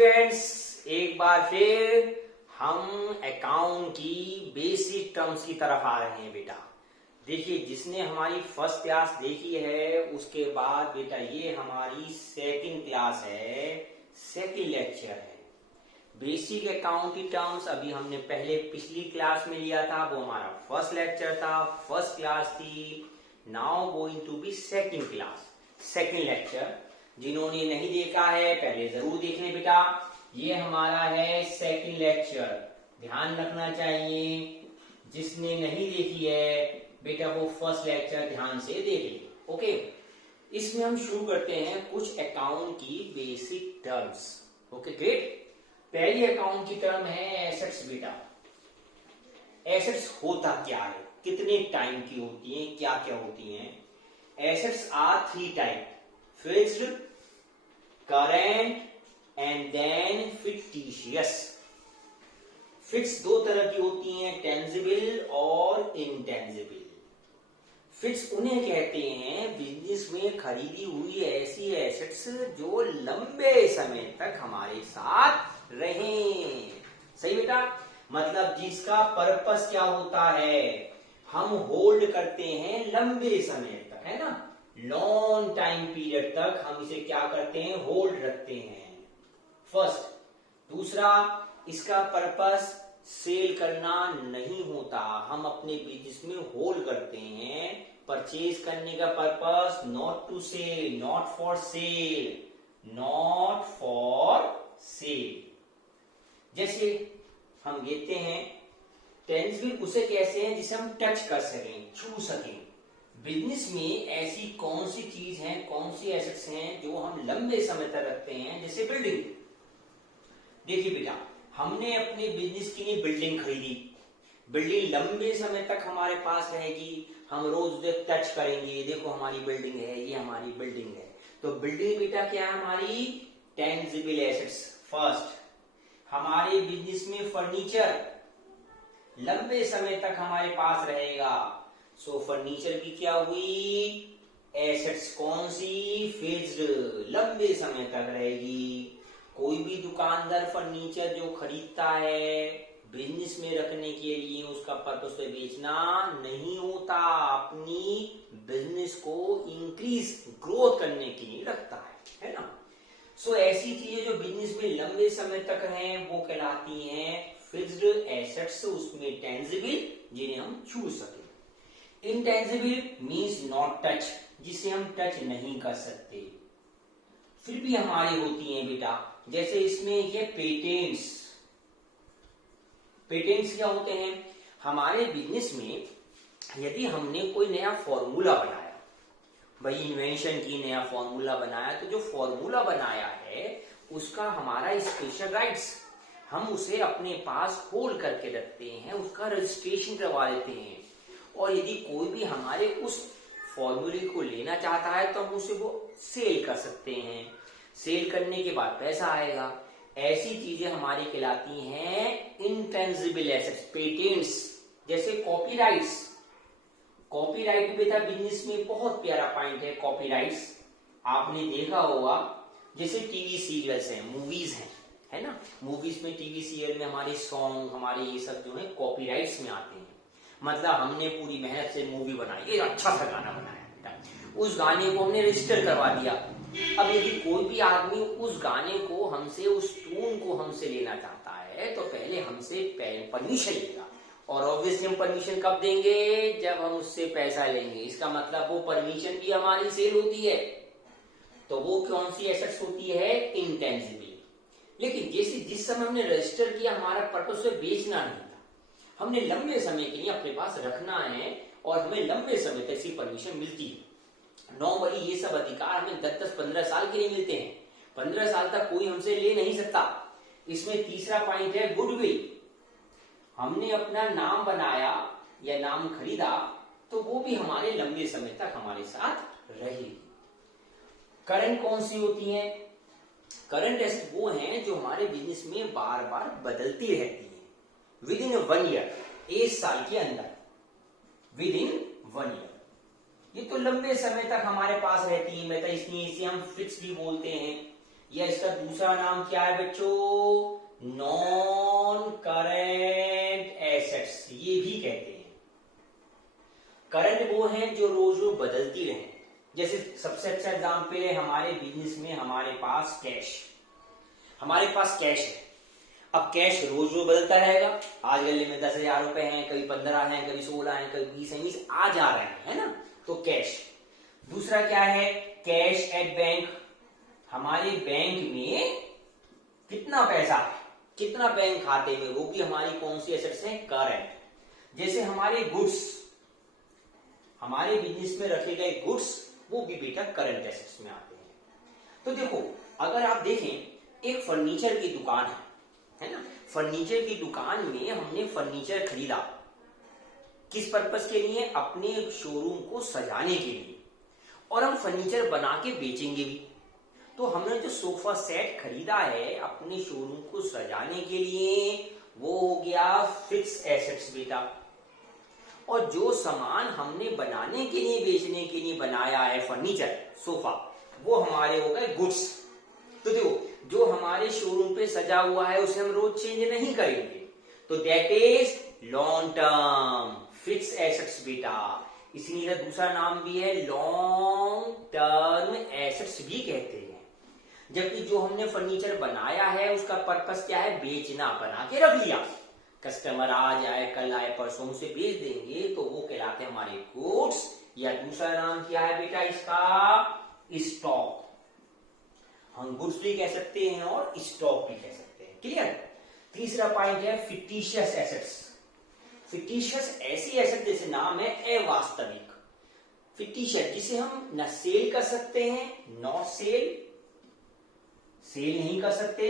Students, एक बार फिर हम अकाउंट की बेसिक टर्म्स की तरफ आ रहे हैं बेटा। देखिए, जिसने हमारी फर्स्ट क्लास देखी है उसके बाद बेटा ये हमारी सेकंड क्लास है, सेकंड लेक्चर है। बेसिक अकाउंट की टर्म्स अभी हमने पहले पिछली क्लास में लिया था, वो हमारा फर्स्ट लेक्चर था, फर्स्ट क्लास थी। Now going to be second class, second lecture. जिन्होंने नहीं देखा है पहले जरूर देख लें बेटा। ये हमारा है सेकंड लेक्चर, ध्यान रखना चाहिए। जिसने नहीं देखी है बेटा वो फर्स्ट लेक्चर ध्यान से देख ले। ओके, इसमें हम शुरू करते हैं कुछ अकाउंट की बेसिक टर्म्स। Okay great. पहली अकाउंट की टर्म है एसेट्स बेटा। एसेट्स होता क्या है, कितने टाइम की होती हैं, क्या क्या होती हैं। Assets are three type, fixed, current and then fictitious. Fix दो तरह की होती हैं, टेंजिबल और इनटेंजिबल। फिक्स उन्हें कहते हैं बिजनेस में खरीदी हुई ऐसी एसेट्स जो लंबे समय तक हमारे साथ रहें। सही बेटा, मतलब जिसका पर्पस क्या होता है, हम होल्ड करते हैं लंबे समय तक, है ना, लॉन्ग टाइम पीरियड तक हम इसे क्या करते हैं, होल्ड रखते हैं। फर्स्ट। दूसरा, इसका पर्पस सेल करना नहीं होता, हम अपने बिजनेस में होल्ड करते हैं। परचेज करने का purpose not to sell, not for sale, not for sale. जैसे हम कहते हैं टेंजिबल उसे कैसे हैं जिसे हम टच कर सकें, छू सकें। बिजनेस में ऐसी कौन सी चीज है, कौन सी एसेट्स हैं जो हम लंबे समय तक रखते हैं, जैसे बिल्डिंग। देखिए बेटा, हमने अपने बिजनेस के लिए बिल्डिंग खरीदी, बिल्डिंग लंबे समय तक हमारे पास रहेगी, हम रोज टच करेंगे, देखो हमारी बिल्डिंग है, ये हमारी बिल्डिंग है। तो बिल्डिंग बेटा क्या है, हमारी टेंजिबल एसेट्स। फर्स्ट, हमारे बिजनेस में फर्नीचर लंबे समय तक हमारे पास रहेगा, सो फर्नीचर की क्या हुई, एसेट्स कौन सी, फिक्स्ड, लंबे समय तक रहेगी। कोई भी दुकानदार फर्नीचर जो खरीदता है बिजनेस में रखने के लिए, उसका पर्पस तो बेचना नहीं होता, अपनी बिजनेस को इंक्रीज, ग्रोथ करने के लिए रखता है ना। सो ऐसी चीजें जो बिजनेस में लंबे समय तक हैं वो कहलाती हैं फिक्स्ड एसेट्स, उसमें टेंजिबल जिन्हें हम छू सके। इनटेंजिबल मींस नॉट टच, जिसे हम टच नहीं कर सकते, फिर भी हमारी होती हैं बेटा। जैसे इसमें ये पेटेंट्स। पेटेंट्स क्या होते हैं, हमारे बिजनेस में यदि हमने कोई नया फॉर्मूला बनाया, भाई इन्वेंशन की नया फॉर्मूला बनाया, तो जो फॉर्मूला बनाया है उसका हमारा स्पेशल राइट्स, हम उसे अपने पास होल्ड करके रखते हैं, उसका रजिस्ट्रेशन करवा लेते हैं। और यदि कोई भी हमारे उस फॉर्मूले को लेना चाहता है तो हम उसे वो सेल कर सकते हैं, सेल करने के बाद पैसा आएगा। ऐसी चीजें हमारी कहलाती हैं इनटेंजिबल एसेट्स, पेटेंट्स। जैसे कॉपीराइट्स। कॉपीराइट बेटा बिजनेस में बहुत प्यारा पॉइंट है, कॉपीराइट्स आपने देखा होगा। जैसे टीवी सीरियल्स हैं, मूवीज हैं, है ना, मूवीज में, टीवी सीरियल में हमारे सॉन्ग, हमारे ये सब जो है कॉपीराइट्स में आते हैं। मतलब हमने पूरी मेहनत से मूवी बनाई, एक अच्छा सा गाना बनाया बेटा, उस गाने को हमने रजिस्टर करवा दिया। अब यदि कोई भी आदमी उस गाने को हमसे, उस ट्यून को हमसे लेना चाहता है तो पहले हमसे परमिशन लेगा, और ऑब्वियसली हम परमिशन कब देंगे, जब हम उससे पैसा लेंगे। इसका मतलब वो परमिशन भी हमारी सेल होती है। तो वो कौन सी एसेट्स होती है, इनटेंजिबल। लेकिन जैसे जिस समय हमने रजिस्टर किया, हमारा पर्पस से बेचना नहीं था, हमने लंबे समय के लिए अपने पास रखना है और हमें लंबे समय तक इसकी परमिशन मिलती है। नॉर्मली ये सब अधिकार हमें 10-15 साल के लिए मिलते हैं, 15 साल तक कोई हमसे ले नहीं सकता। इसमें तीसरा पॉइंट है गुडविल। हमने अपना नाम बनाया या नाम खरीदा तो वो भी हमारे लंबे समय तक हमारे साथ रहेगी। करंट कौन सी होती है, करंट एसेट वो हैं जो हमारे बिजनेस में बार बार बदलती रहती हैं, विद इन 1 ईयर, 1 साल के अंदर, विद इन 1 ईयर। ये तो लंबे समय तक हमारे पास रहती है, मतलब इसलिए इसे हम फिक्स भी बोलते हैं। या इसका दूसरा नाम क्या है बच्चों? नॉन करेंट एसेट्स, ये भी कहते हैं। करंट वो हैं जो रोज रोज बदलती रहे। जैसे सबसे अच्छा एग्जाम्पल है हमारे बिजनेस में, हमारे पास कैश, हमारे पास कैश है। अब कैश रोज रोज बदलता रहेगा। आज गले में 10,000 रुपए हैं, कभी 15 हैं, कभी 16 हैं, कभी 20 हैं, 20 आ जा रहे हैं, है ना? तो कैश। दूसरा क्या है? Cash at bank. हमारे बैंक में कितना पैसा है, कितना बैंक खाते में, वो भी हमारी कौन सी एसेट्स हैं? करंट। जैसे हमारे गुड्स, हमारे बिजनेस में रखे गए गुड्स, वो भी बेटा करंट एसेट्स में आते हैं। तो देखो, अगर आप देखें एक फर्नीचर की दुकान है ना? फर्नीचर की दुकान में हमने फर्नीचर खरीदा, किस पर्पस के लिए? अपने शोरूम को सजाने के लिए, और हम फर्नीचर बना के बेचेंगे भी। तो हमने जो सोफा सेट खरीदा है अपने शोरूम को सजाने के लिए, वो हो गया फिक्स एसेट्स बेटा। और जो सामान हमने बनाने के लिए, बेचने के लिए बनाया है, फर्नीचर, सोफा, वो हमारे हो गए गुड्स। तो देखो, जो हमारे शोरूम पे सजा हुआ है उसे हम रोज चेंज नहीं करेंगे, तो that is long term fix assets बेटा। इसीलिए दूसरा नाम भी है लॉन्ग टर्म एसेट्स भी कहते हैं। जबकि जो हमने फर्नीचर बनाया है उसका पर्पस क्या है? बेचना, बना के रख लिया, कस्टमर आज आए, कल आए, परसों से बेच देंगे, तो वो कहलाते हैं हमारे गुड्स। या दूसरा नाम क्या है बेटा इसका? स्टॉक। हम गुड्स भी कह सकते हैं और स्टॉक भी कह सकते हैं। क्लियर? तीसरा पॉइंट है फिक्टिशियस एसेट्स। फिक्टिशियस ऐसी एसेट, जैसे नाम है अवास्तविक। फिक्टिशियस जिसे हम न सेल कर सकते हैं, नॉट सेल, सेल नहीं कर सकते,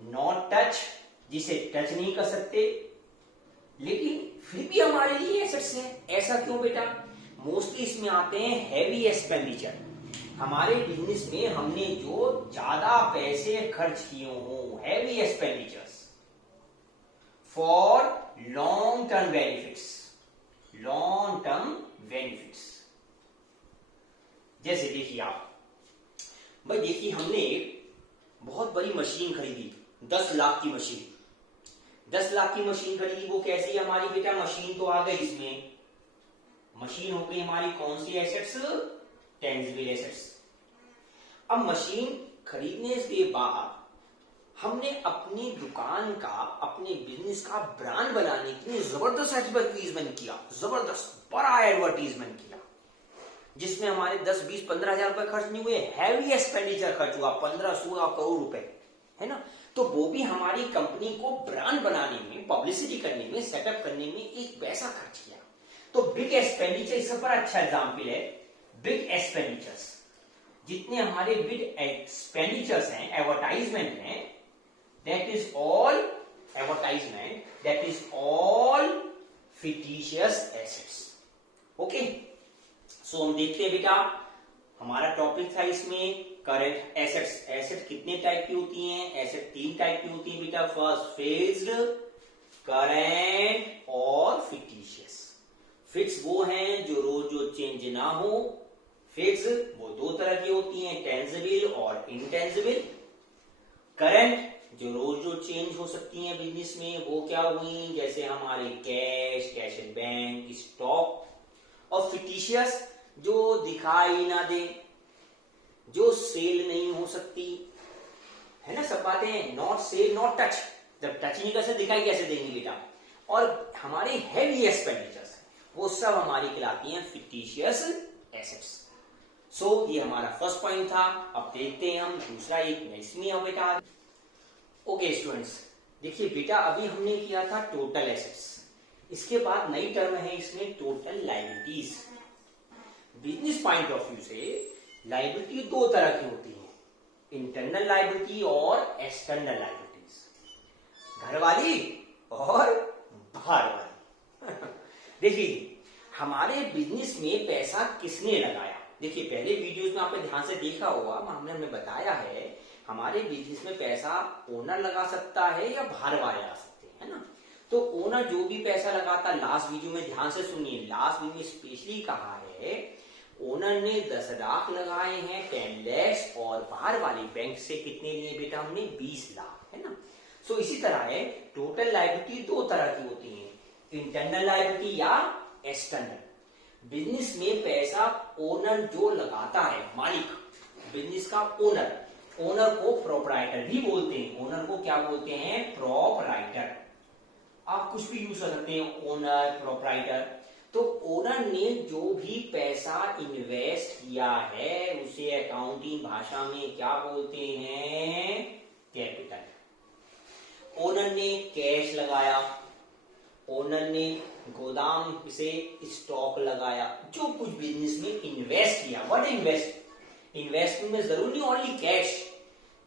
नॉट टच, जिसे टच नहीं कर सकते, लेकिन फिर भी हमारे लिए एसेट्स हैं। ऐसा क्यों बेटा? मोस्टली इसमें आते हैं हैवी एक्सपेंडिचर। हमारे बिजनेस में हमने जो ज्यादा पैसे खर्च किए हो, heavy expenditures for long term benefits, long term benefits. जैसे देखिए आप, भाई देखिए हमने एक बहुत बड़ी मशीन खरीदी, 10 लाख की मशीन। 10 लाख की मशीन खरीदी, वो कैसी है हमारी बेटा? मशीन तो आ गई, इसमें मशीन हो गई हमारी कौन सी एसेट्स? Tangible assets. अब मशीन खरीदने के बाद हमने अपनी दुकान का, अपने बिजनेस का ब्रांड बनाने के लिए जबरदस्त एडवर्टीजमेंट किया, जबरदस्त बड़ा एडवर्टीजमेंट किया, जिसमें हमारे 10, 20, 15 हजार रुपए खर्च नहीं हुए, हैवी एक्सपेंडिचर खर्च हुआ 15, 16 करोड़ रुपए, है ना? तो वो भी हमारी कंपनी को ब्रांड बनाने में, पब्लिसिटी करने में, सेटअप करने में एक पैसा खर्च किया। तो बिग एक्सपेंडिचर इसका बड़ा अच्छा एग्जाम्पल है। बिग एक्सपेंडिचर्स, जितने हमारे बिग एक्सपेंडिचर्स हैं, एडवर्टाइजमेंट हैं, that is all advertisement, that is all fictitious assets. Okay, so हम देखते हैं बेटा, हमारा टॉपिक था इसमें करंट एसेट्स। एसेट कितने टाइप की होती हैं? एसेट 3 टाइप की होती है बेटा। फर्स्ट फिक्स्ड, करंट और फिक्टिशियस। फिक्स वो हैं जो रोज रोज चेंज ना हो। फिक्स वो 2 तरह की होती हैं, टेंजिबल और इनटेंजिबल। करंट जो रोज रोज चेंज हो सकती हैं बिजनेस में, वो क्या हुई? जैसे हमारे cash, cash at bank, stock. और फिक्टिशियस जो दिखाई ना दे, जो सेल नहीं हो सकती, है ना? सब बातें नॉट सेल, नॉट टच। जब टच नहीं कर सकते, दिखाई कैसे देंगे बेटा? और हमारे हैवी एक्सपेंडिचर्स, वो सब हमारी कहलाती हैं फिक्टिशियस एसेट्स। सो ये हमारा फर्स्ट पॉइंट था। अब देखते हैं हम दूसरा एक इसमें अब बेटा। ओके स्टूडेंट्स, देखिए बेटा, अभी हमने किया था टोटल एसेट्स, इसके बाद नई टर्म है इसमें total liabilities. Business point of view से लायबिलिटी 2 तरह की होती है, इंटरनल लायबिलिटी और एक्सटर्नल लायबिलिटीज, घर वाली और बाहर वाली। देखिए, हमारे बिजनेस में पैसा किसने लगाया? देखिए, पहले वीडियोस में आपने ध्यान से देखा होगा, हमने बताया है हमारे बिजनेस में पैसा ओनर लगा सकता है या बाहर वाले लगा सकते हैं, है ना? तो ओनर जो भी पैसा लगाता, लास्ट वीडियो में ध्यान से सुनिए, लास्ट वीडियो में स्पेशली कहा है, ओनर ने 10 लाख लगाए हैं 10 lakhs, और बाहर वाले बैंक से कितने लिए बेटा हमने 20 लाख, है ना। सो इसी तरह है, टोटल लायबिलिटी दो तरह की होती है, इंटरनल लायबिलिटी या एक्सटर्नल। बिजनेस में पैसा ओनर जो लगाता है, मालिक, बिजनेस का ओनर, ओनर को प्रोपराइटर भी बोलते हैं। ओनर को क्या बोलते हैं? प्रोपराइटर। आप कुछ भी यूज कर सकते हैं, ओनर, प्रोपराइटर। तो ओनर ने जो भी पैसा इन्वेस्ट किया है उसे अकाउंटिंग भाषा में क्या बोलते हैं? कैपिटल। ओनर ने कैश लगाया, ओनर ने गोदाम से स्टॉक लगाया, जो कुछ बिजनेस में इन्वेस्ट किया। What invest? इन्वेस्टमेंट में जरूर नहीं only cash,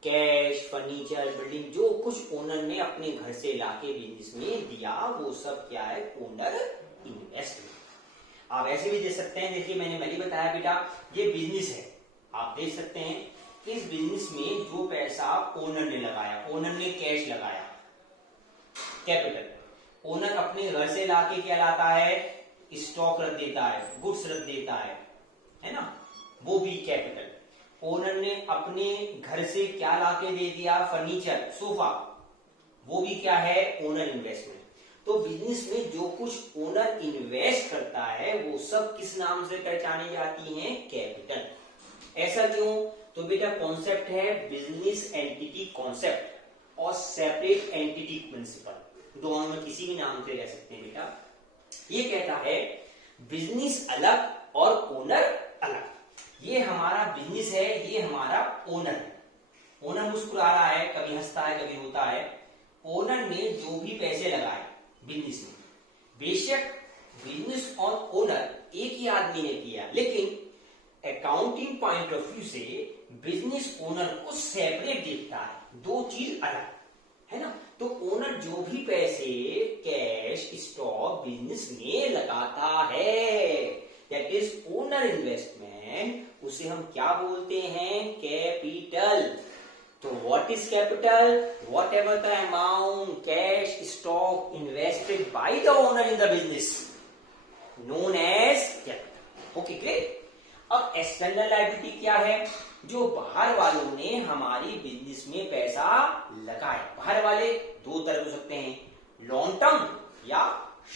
cash, furniture, building, जो कुछ ओनर ने अपने घर से लाके बिजनेस में दिया वो सब क्या है? Owner investment. आप ऐसे भी दे सकते हैं, देखिए मैंने पहले बताया बेटा ये बिजनेस है, आप देख सकते हैं इस बिजनेस में जो पैसा ओनर ने लगाया, ओनर ने कैश लगाया, कैपिटल। ओनर अपने घर से लाके क्या लाता है? स्टॉक रख देता है, गुड्स रख देता है ना, वो भी कैपिटल। ओनर ने अपने घर से क्या लाके दे दिया? फर्नीचर, सोफा, वो भी क्या है? Owner investment. तो बिजनेस में जो कुछ ओनर इन्वेस्ट करता है वो सब किस नाम से पहचानी जाती हैं? कैपिटल। ऐसा क्यों? तो बेटा कॉन्सेप्ट है बिजनेस एंटिटी कॉन्सेप्ट और सेपरेट एंटिटी प्रिंसिपल, दोनों में किसी भी नाम से कह सकते हैं बेटा। ये कहता है बिजनेस अलग और ओनर अलग। ये हमारा बिजनेस है, ये हमारा ओनर है। ओनर मुस्कुरा रहा है, कभी हंसता है, कभी रोता है। ओनर ने जो भी पैसे लगाए बिजनेस में, बेशक बिजनेस और ओनर एक ही आदमी ने किया, लेकिन अकाउंटिंग पॉइंट ऑफ व्यू से बिजनेस ओनर को सेपरेट देखता है, दो चीज अलग है ना। तो ओनर जो भी पैसे कैश, स्टॉक बिजनेस में लगाता है, दैट इज ओनर इन्वेस्टमेंट, उसे हम क्या बोलते हैं? कैपिटल। तो what is capital? Whatever the amount cash, stock invested by the owner in the business known as capital. Okay, great. अब एक्सटर्नल लायबिलिटी क्या है? जो बाहर वालों ने हमारी बिजनेस में पैसा लगाया। बाहर वाले दो तरह हो सकते हैं, लॉन्ग टर्म या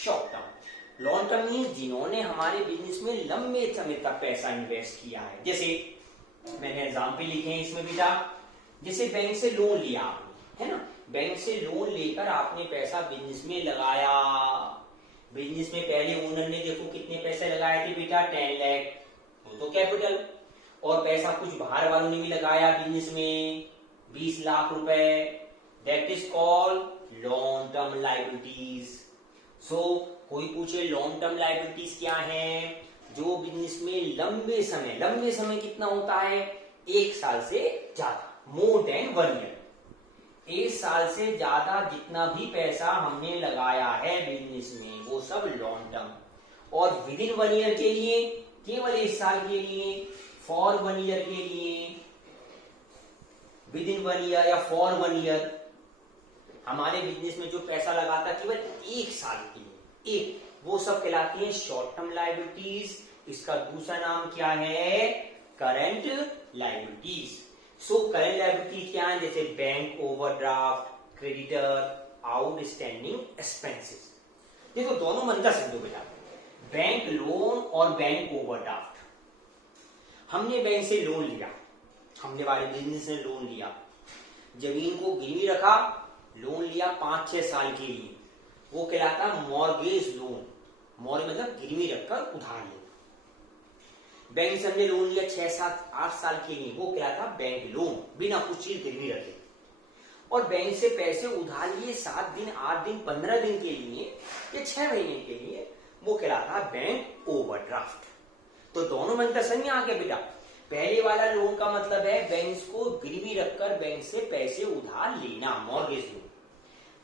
short term. Long term means जिन्होंने हमारे बिजनेस में लंबे समय तक पैसा इन्वेस्ट किया है। जैसे मैंने एग्जाम्पल लिखे हैं इसमें बेटा, जैसे बैंक से लोन लिया आपने, है ना, बैंक से लोन लेकर आपने पैसा बिजनेस में लगाया। बिजनेस में पहले ओनर ने देखो कितने पैसे लगाए थे बेटा? 10 लाख, वो तो कैपिटल। और पैसा कुछ बाहर वालों ने भी लगाया बिजनेस में, 20 लाख रुपए, that is called long term liabilities. So कोई पूछे लॉन्ग टर्म लायबिलिटीज क्या है? जो बिजनेस में लंबे समय कितना होता है? 1 साल से ज्यादा, मोर देन 1 ईयर। 1 साल से ज्यादा जितना भी पैसा हमने लगाया है बिजनेस में वो सब लॉन्ग टर्म। और विद इन 1 ईयर के लिए, केवल 1 साल के लिए, फॉर 1 ईयर के लिए, विद इन 1 ईयर या फॉर 1 ईयर, हमारे बिजनेस में जो पैसा लगाता केवल 1 साल के लिए, वो सब कहलाती है शॉर्ट टर्म लायबिलिटीज। इसका दूसरा नाम क्या है? Current liabilities. So current liability क्या है? जैसे bank overdraft, creditor, outstanding expenses. देखो दोनों मन का समझो बेटा, बैंक लोन और बैंक ओवरड्राफ्ट। हमने बैंक से लोन लिया, हमने हमारे बिजनेस ने लोन लिया, जमीन को गिरवी रखा, लोन लिया 5-6 साल के लिए, वो कहलाता मॉर्गेज लोन। मॉर्गेज मतलब गिरवी रखकर उधार लेना। बैंक से हमने लोन लिया 6-7-8 साल के लिए, वो कहलाता बैंक लोन, बिना कुछ चीज गिरवी रखे। और बैंक से पैसे उधार लिए 7 दिन, 8 दिन, 15 दिन के लिए या 6 महीने के लिए, वो कहलाता बैंक ओवरड्राफ्ट। तो दोनों में अंतर समझ आ गया बेटा। पहले वाला लोन का मतलब है बैंक को गिरवी रखकर बैंक से पैसे उधार लेना, मॉर्गेज लोन।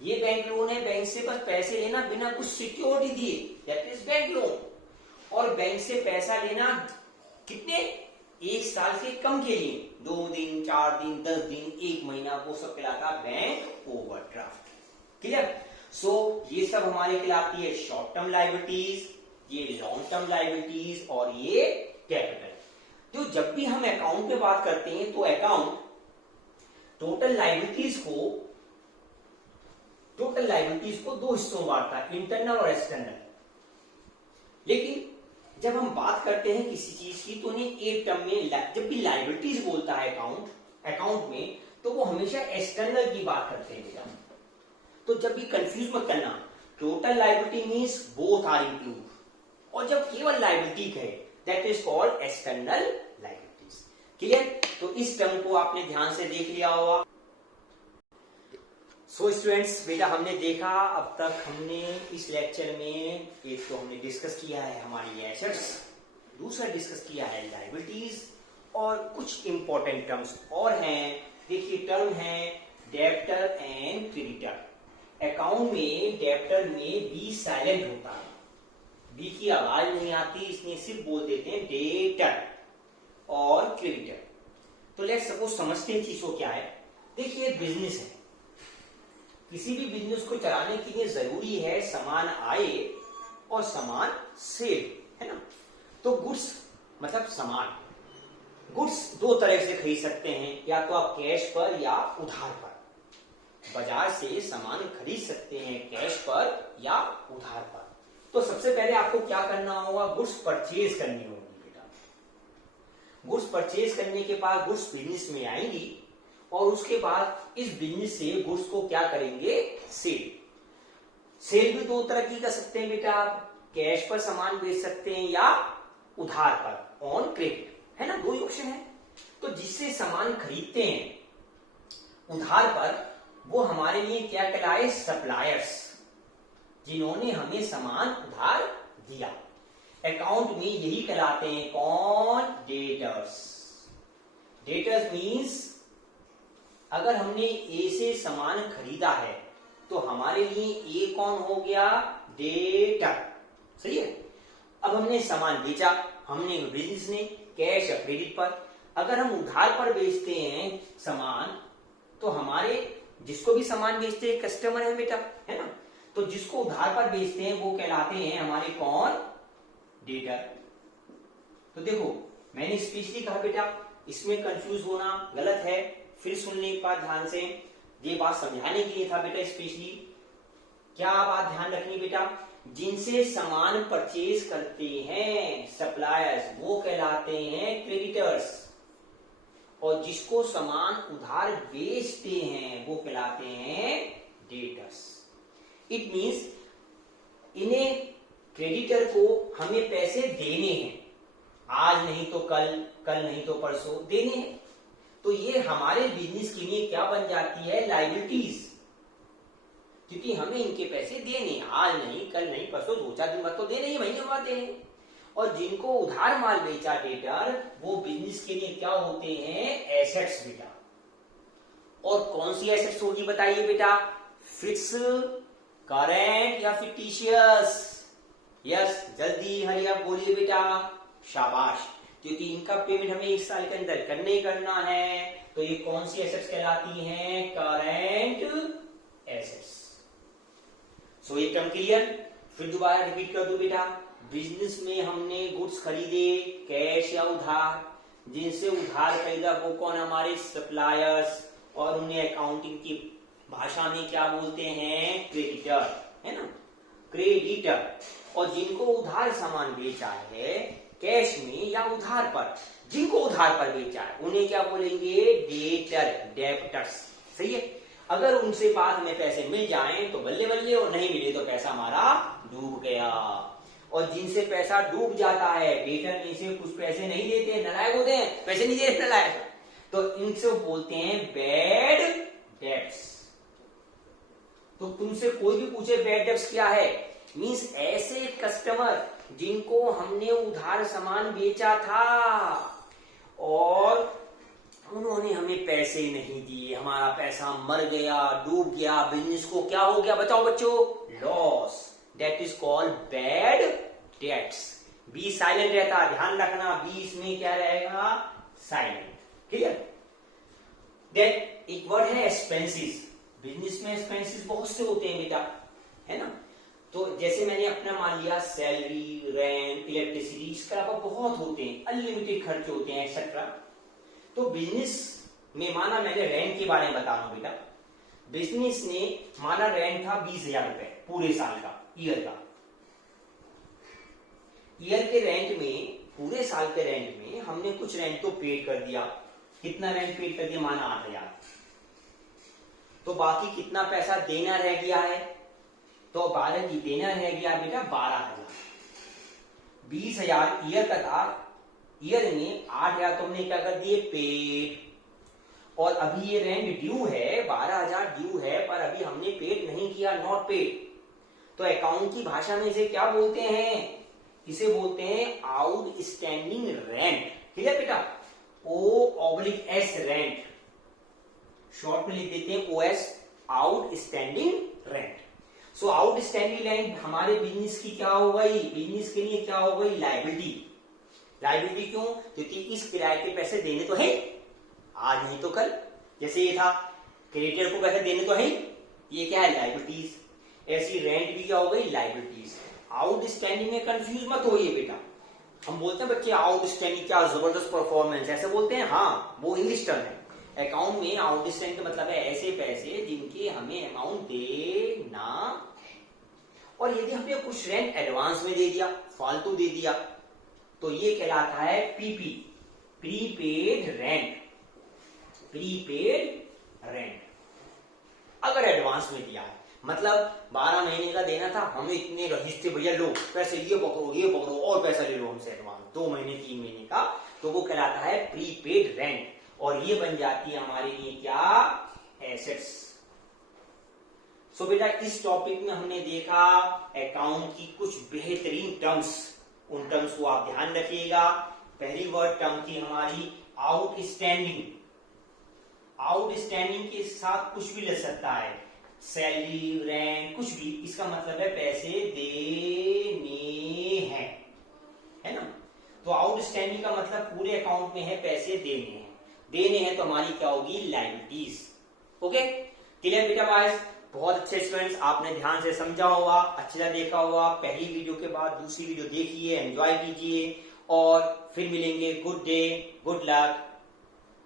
ये बैंक लोन है, बैंक से बस पैसे लेना बिना कुछ सिक्योरिटी दिए, दैट इज बैंक लोन। और बैंक से पैसा लेना कितने? 1 साल से कम के लिए, 2 दिन, 4 दिन, 10 दिन, 1 महीना, वो सब कहलाता बैंक ओवरड्राफ्ट। क्लियर? सो ये सब हमारे कहलाती है शॉर्ट टर्म लायबिलिटीज, ये लॉन्ग टर्म लायबिलिटीज और ये कैपिटल। तो जब भी हम अकाउंट पे बात करते हैं तो अकाउंट टोटल लायबिलिटीज को दो हिस्सों में बांटता है, इंटरनल और एक्सटर्नल। लेकिन जब हम बात करते हैं किसी चीज की तो उन्हें एक टर्म में, जब भी लायबिलिटीज बोलता है अकाउंट में, तो वो हमेशा एक्सटर्नल की बात करते हैं बेटा। तो जब भी कंफ्यूज मत करना, total liability means both are include, और जब केवल लायबिलिटी है that is called external liabilities. Clear? तो इस टर्म को आपने ध्यान से देख लिया होगा। सो स्टूडेंट्स, बेटा हमने देखा अब तक हमने इस लेक्चर में एक तो हमने डिस्कस किया है हमारी एसेट्स, दूसरा डिस्कस किया है लायबिलिटीज, और कुछ इंपॉर्टेंट टर्म्स और हैं। देखिए टर्म है डेब्टर एंड क्रेडिटर। अकाउंट में डेब्टर में बी साइलेंट होता है, बी की आवाज नहीं आती, इसलिए सिर्फ बोल देते हैं डेटर और क्रेडिटर। तो लेट्स सपोज समझते हैं चीज को क्या है। देखिए बिजनेस है, किसी भी बिजनेस को चलाने के लिए जरूरी है सामान आए और सामान सेल, है ना। तो गुड्स मतलब सामान, गुड्स दो तरह से खरीद सकते हैं, या तो आप कैश पर या उधार पर। बाजार से सामान खरीद सकते हैं कैश पर या उधार पर। तो सबसे पहले आपको क्या करना होगा, गुड्स परचेज करनी होगी बेटा। गुड्स परचेज करने के बाद गुड्स बिजनेस में आएंगी, और उसके बाद इस बिजनेस से गुड्स को क्या करेंगे, सेल भी दो तरह की कर सकते हैं बेटा। आप कैश पर सामान बेच सकते हैं या उधार पर, ऑन क्रेडिट, है ना, दो ही ऑप्शन है। तो जिससे सामान खरीदते हैं उधार पर, वो हमारे लिए क्या कहलाए, सप्लायर्स, जिन्होंने हमें सामान उधार दिया। अकाउंट में यही कहलाते हैं कौन, डेटर्स। डेटर्स मीन्स अगर हमने ए से सामान खरीदा है तो हमारे लिए ए कौन हो गया, डेटर। सही है। अब हमने सामान बेचा, हमने बिजनेस ने कैश या क्रेडिट पर। अगर हम उधार पर बेचते हैं सामान, तो हमारे जिसको भी सामान बेचते हैं कस्टमर है बेटा, है ना। तो जिसको उधार पर बेचते हैं वो कहलाते हैं हमारे कौन, डेटर। तो देखो मैंने स्पेशली कहा बेटा, इसमें कंफ्यूज होना गलत है, फिर सुनने के बाद ध्यान से, ये बात समझाने के लिए था बेटा स्पेशली। क्या बात ध्यान रखनी बेटा, जिनसे सामान परचेज करते हैं सप्लायर्स, वो कहलाते हैं क्रेडिटर्स, और जिसको सामान उधार बेचते हैं वो कहलाते हैं डेटर्स। इट मीन्स इन्हें, क्रेडिटर को हमें पैसे देने हैं, आज नहीं तो कल, कल नहीं तो परसों देने हैं। तो ये हमारे बिजनेस के लिए क्या बन जाती है, लायबिलिटीज, क्योंकि हमें इनके पैसे देने, आज नहीं कल नहीं परसों, दो चार दिन बाद तो देने ही, महीने बाद देने। और जिनको उधार माल बेचा डेटर, वो बिजनेस के लिए क्या होते हैं, एसेट्स बेटा। और कौन सी एसेट्स होगी बताइए बेटा, फिक्स, करेंट या फिक्टिशियस। यस, जल्दी हरी आप बोलिए बेटा, शाबाश। क्योंकि इनका पेमेंट हमें 1 साल के अंदर करने ही करना है। तो ये कौन सी एसेट्स कहलाती हैं, करेंट एसेट्स। सो ये टर्म क्लियर। फिर दोबारा रिपीट कर दो बेटा, बिजनेस में हमने गुड्स खरीदे कैश या उधार, जिनसे उधार खरीदा वो कौन, हमारे सप्लायर्स, और उन्हें अकाउंटिंग की भाषा में क्या बोलते हैं, क्रेडिटर, है ना, क्रेडिटर। और जिनको उधार सामान बेचा है कैश में या उधार पर, जिनको उधार पर बेचा है उन्हें क्या बोलेंगे, डेटर, डेब्टर्स। सही है। अगर उनसे बाद में पैसे मिल जाएं तो बल्ले बल्ले, और नहीं मिले तो पैसा हमारा डूब गया। और जिनसे पैसा डूब जाता है, डेटर में से कुछ पैसे नहीं देते, नालायक होते हैं, पैसे नहीं देते नालायक, तो इनसे बोलते हैं बैड डेब्ट्स। तो तुमसे कोई भी पूछे बैड डेब्ट्स क्या है, मीन्स ऐसे कस्टमर जिनको हमने उधार सामान बेचा था और उन्होंने हमें पैसे नहीं दिए, हमारा पैसा मर गया, डूब गया, बिजनेस को क्या हो गया, बताओ बच्चों, loss. That is called bad debts. B silent रहता, ध्यान रखना, बी इसमें क्या रहेगा, साइलेंट। क्लियर। देन एक वर्ड है एक्सपेंसेस। बिजनेस में एक्सपेंसेस बहुत से होते हैं बेटा, है ना। तो जैसे मैंने अपना मान लिया सैलरी, रेंट, इलेक्ट्रिसिटी, इसके अलावा बहुत होते हैं, अनलिमिटेड खर्च होते हैं एक्सेट्रा। तो बिजनेस में माना मैंने रेंट के बारे में बता रहा हूं बेटा। बिजनेस ने माना रेंट था 20,000 रुपए पूरे साल का, ईयर का। ईयर के रेंट में, पूरे साल के रेंट में हमने कुछ रेंट तो पेड कर दिया। कितना रेंट पेड कर दिया? माना 8,000। तो बाकी कितना पैसा देना रह गया है? तो 12 की देना रह गया बेटा 12,000। 20,000 ईयर का था, ईयर में 8,000 तुमने क्या कर दिए? पेड। और अभी ये रेंट ड्यू है, 12,000 ड्यू है, पर अभी हमने पेड नहीं किया, नॉट पेड। तो अकाउंट की भाषा में इसे क्या बोलते हैं? इसे बोलते हैं आउटस्टैंडिंग रेंट। क्लियर बेटा? O/S रेंट, शॉर्ट में लिख देते हैं OS, आउटस्टैंडिंग रेंट। सो आउटस्टैंडिंग रेंट हमारे बिजनेस की क्या हो गई? बिजनेस के लिए क्या हो गई? लायबिलिटी। लायबिलिटी क्यों? क्योंकि इस किराए के पैसे देने तो है आज नहीं तो कल। जैसे ये था, क्रेडिटर को पैसे देने तो है, ये क्या है? लायबिलिटीज। ऐसी रेंट भी क्या हो गई? लायबिलिटीज। आउटस्टैंडिंग में कंफ्यूज मत होइए बेटा। हम बोलते हैं बच्चे आउटस्टैंडिंग, क्या जबरदस्त परफॉर्मेंस, ऐसे बोलते हैं। हाँ, वो इंग्लिश टर्म है। अकाउंट में आउटस्टैंडिंग का मतलब है ऐसे पैसे जिनके हमें अमाउंट देना है। और यदि हमने कुछ रेंट एडवांस में दे दिया, फालतू दे दिया, तो ये कहलाता है PP, prepaid rent. Prepaid rent अगर एडवांस में दिया है, मतलब 12 महीने का देना था, हमें इतने रजिस्ट्रे भैया लो पैसे, ये पकड़ो और पैसा ले लो हमसे एडवांस 2 महीने 3 महीने का, तो वो कहलाता है प्रीपेड रेंट। और ये बन जाती है हमारे लिए क्या? एसेट्स। सो बेटा इस टॉपिक में हमने देखा अकाउंट की कुछ बेहतरीन टर्म्स। उन टर्म्स को आप ध्यान रखिएगा। पहली वर्ड टर्म थी हमारी आउटस्टैंडिंग। आउटस्टैंडिंग के साथ कुछ भी लग सकता है, सैलरी, रेंट, कुछ भी। इसका मतलब है पैसे देने हैं, है ना? तो आउटस्टैंडिंग का मतलब पूरे अकाउंट में है पैसे देने हैं। देने हैं तो हमारी क्या होगी? लायबिलिटीज। ओके, क्लियर बेटा बॉयज? बहुत अच्छे स्टूडेंट्स, आपने ध्यान से समझा होगा, अच्छे से देखा होगा। पहली वीडियो के बाद दूसरी वीडियो देखिए, एंजॉय कीजिए और फिर मिलेंगे। Good day, good luck.